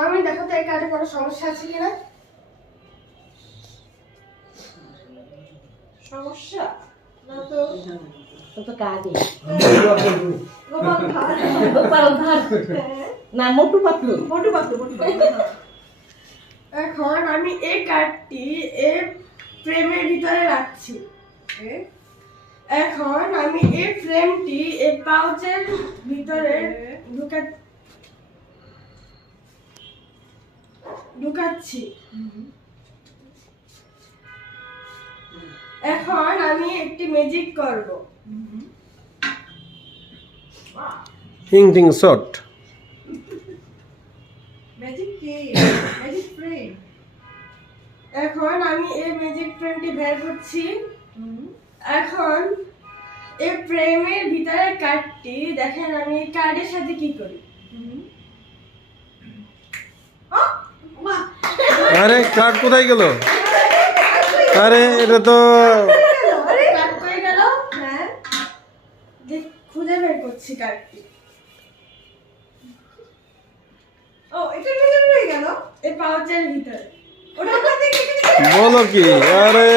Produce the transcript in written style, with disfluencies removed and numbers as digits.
মামি দেখো তো এই কার্ডে কোনো সমস্যা আছে কিনা। সমস্যা না তো। তো কাজে গোপাল ভাঁড়। গোপাল ভাঁড় না মোটু পাতলু। মোটু পাতলু, মোটু পাতলু। এখন আমি এই কার্ডটি এই ফ্রেমের ভিতরে রাখছি। এখন আমি এই ফ্রেমটি এই পাউচের ভিতরে ঢুকাচ্ছি। এখন আমি একটি ম্যাজিক করব। হিং টিং শট। ম্যাজিক কি? Magic frame. এখন আমি এই ম্যাজিক ফ্রেমটি বের করছি। এখন এই ফ্রেমের ভিতরে কার্ডটি দেখেন আমি এই কার্ডের সাথে কি করি। আরে কার্ড কোথায় গেল? আরে এটা তো কার্ড কই গেল? হ্যাঁ, খুঁজে বের করছি কার্ডটি। ও এটা ভিতরে রয়ে গেল। এই পাউচের ভিতরে। ওটা কোথা থেকে? বলো কি? আরে